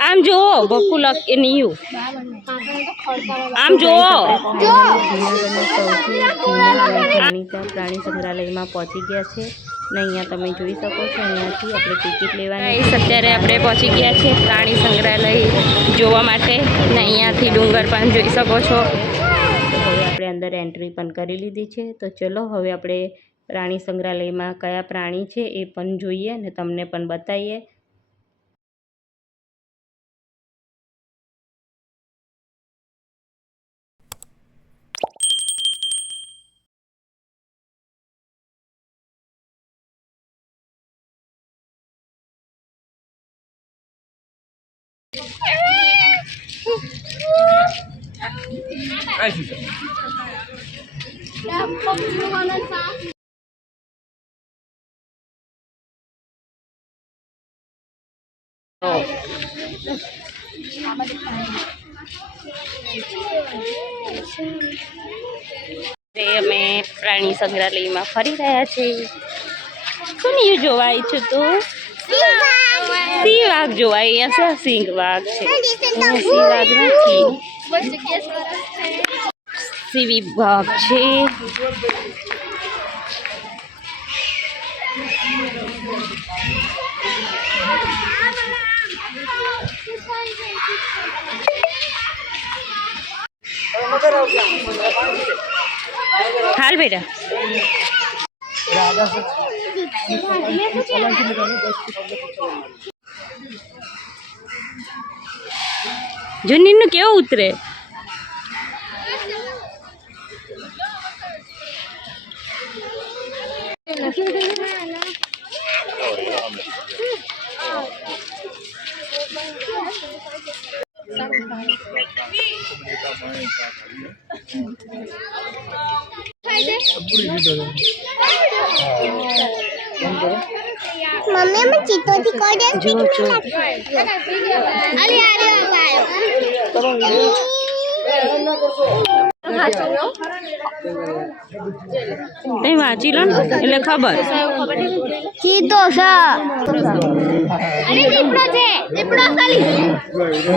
આમ જુઓ બકુલ એ નીયુ આમ જુઓ સૌથી જૂના અને જાણીતા પ્રાણી સંગ્રહાલયમાં પહોંચી ગયા છે ને અહીંયા તમે જોઈ શકો છો અહીંયાથી આપણે ટિકિટ લેવાની અત્યારે આપણે પહોંચી ગયા છે પ્રાણી સંગ્રહાલય જોવા માટે ને અહીંયાથી ડુંગર પણ જોઈ શકો છો હવે આપણે અંદર એન્ટ્રી પણ કરી લીધી છે તો ચલો હવે આપણે પ્રાણી સંગ્રહાલયમાં કયા પ્રાણી છે એ પણ જોઈએ અને તમને પણ બતાવીએ અમે પ્રાણી સંગ્રહાલયમાં ફરી રહ્યા છીએ શું નહીં જોવા ઈચ્છું તું સિંહ વાઘ જોવા અહીંયા સિંહ વાઘ છે સિંહ વાઘ નથી સિંહ વિભાગ છે हाल बेटा जो नीनू क्यों उतरे मम्मी मैं चीतो थी कोई दे जो अरे अरे नहीं वाँची लो એટલે ખબર चीतो सा अरे દીપડો છે દીપડો સાલી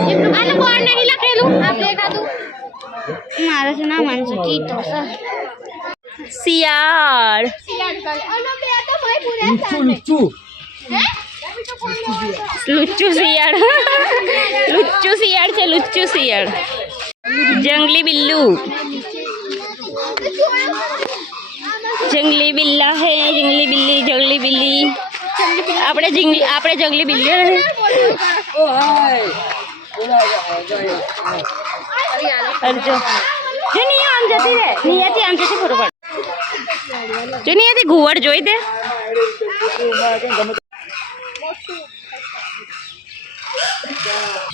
દીપડો આને બોર્ડ નહીં લખેલું આ પ્લેટ આતું મારા છે નામ છે ચીતો सा શિયાળ અને બે તો ભાઈ પૂરા લુચ્ચુ લુચ્ચુ શિયાળ લુચ્ચુ શિયાળ છે લુચ્ચુ શિયાળ જંગલી બિલ્લુ જંગલી બિલ્લા હે જંગલી બિલ્લી આપણે જંગલી બિલ્લી અરજો જો નિયા આમ જતી રે નિયાથી આમ જતી ફોટો પાડ જો નિયાથી ઘુવડ જોઈ દે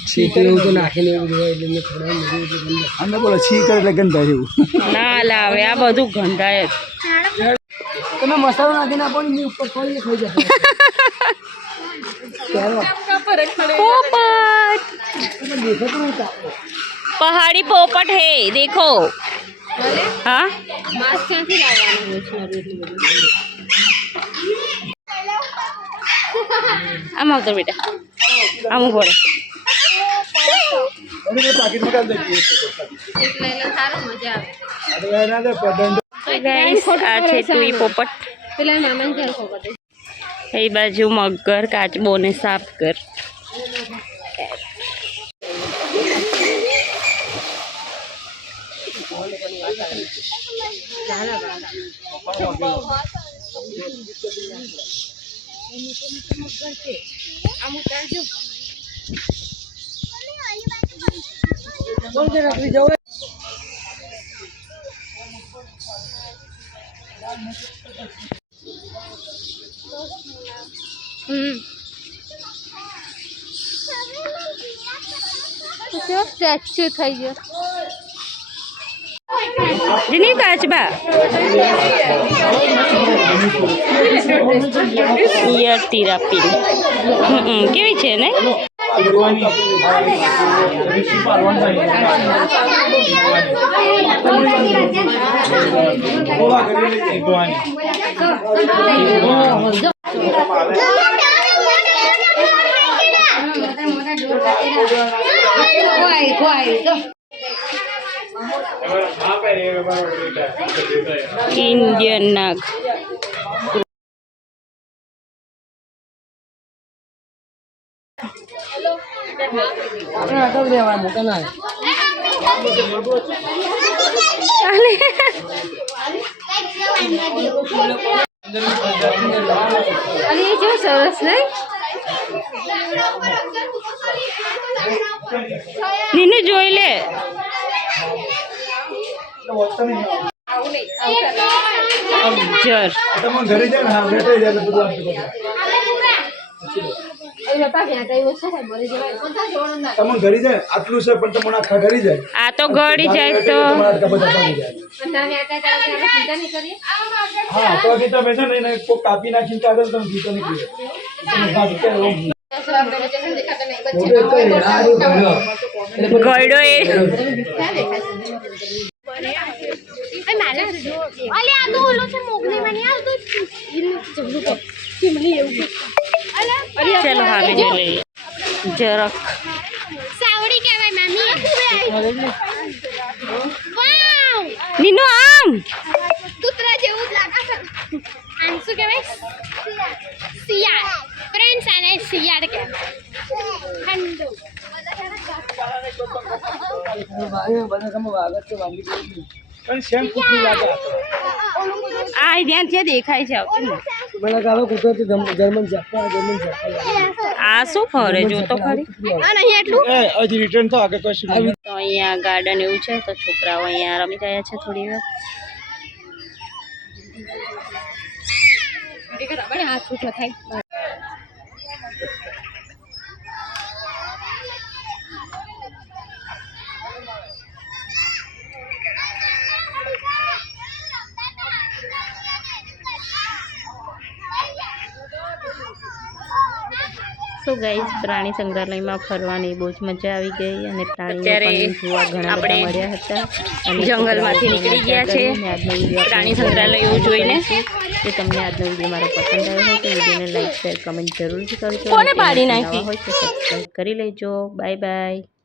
છીકલે તો નાખીને એવું જોવાય એટલે મેં થોડા મરી અમે બોલો છીક એટલે ગંધાય એવું ના લાવે આ બધું ગંધાય તમે મસાલો નાખીને આપો ને ઉપર થોડી ખાઈ જશે पोपट पहाड़ी पोपट है देखो हाँ आम आवतर बेटा आम घोड़े आ छे टुई पोपट એ બાજુ મગર કાચબોને સાફ કર સ્ટેચ્યુ થઈ ગયો જેની કાચબા ઈયર તિરાપી કેવી છે ને ઇન્ડિયન નાગ સરસ નહીં નીનુ જોઈ લે અબજર તમે ઘરે જાય ને હા બેઠા જાય બધું તમે ઘરે જાય આટલું છે પણ તમને આખા ઘરે જાય આ તો ગળી જાય તો હા તો ગીતા બેસે ને એને કોઈ કાપી નાખીને કાગળ તમે ગીતા નીકળી ગળો એ અલે આ તો ઓલો છે મોગલી માં નહીં આવતું ચમલી એવું ચલો હા જો લઈએ જરાક સાવડી કહેવાય મામી વાવ નીનુ આમ કૂતરા જેવું જ લાગે છે આમ શું કહેવાય શિયાળ ફ્રેન્ડ્સ આને શિયાળ કહેવાય ઠંડુ પણ સેમ કૂતરી લાગે આ ધ્યાન છે દેખાય છે આવતું ને મને કાલો કૂતરો તો જર્મન જાપા આ શું ફરે જો તો ખરી આ નહીં એટલું એ હજી રિટર્ન તો આગળ કશું નહીં તો અહીંયા ગાર્ડન એવું છે તો છોકરાઓ અહીંયા રમી રહ્યા છે થોડી વાર હાથ છૂટો થાય સો ગાઈઝ પ્રાણી સંગ્રહાલયમાં ફરવાની બહુ જ મજા આવી ગઈ અને પ્રાણીઓ જોવા ઘણા બધા મળ્યા હતા અને જંગલમાંથી નીકળી ગયા છે પ્રાણી સંગ્રહાલય એવું જોઈને જો તમને આજનો વિડીયો મારો પસંદ આવ્યો હોય તો વિડીયોને લાઈક શેર કમેન્ટ જરૂરથી કરજો કોને પાડી નાખી હોય તો સબસ્ક્રાઈબ કરી લેજો બાય બાય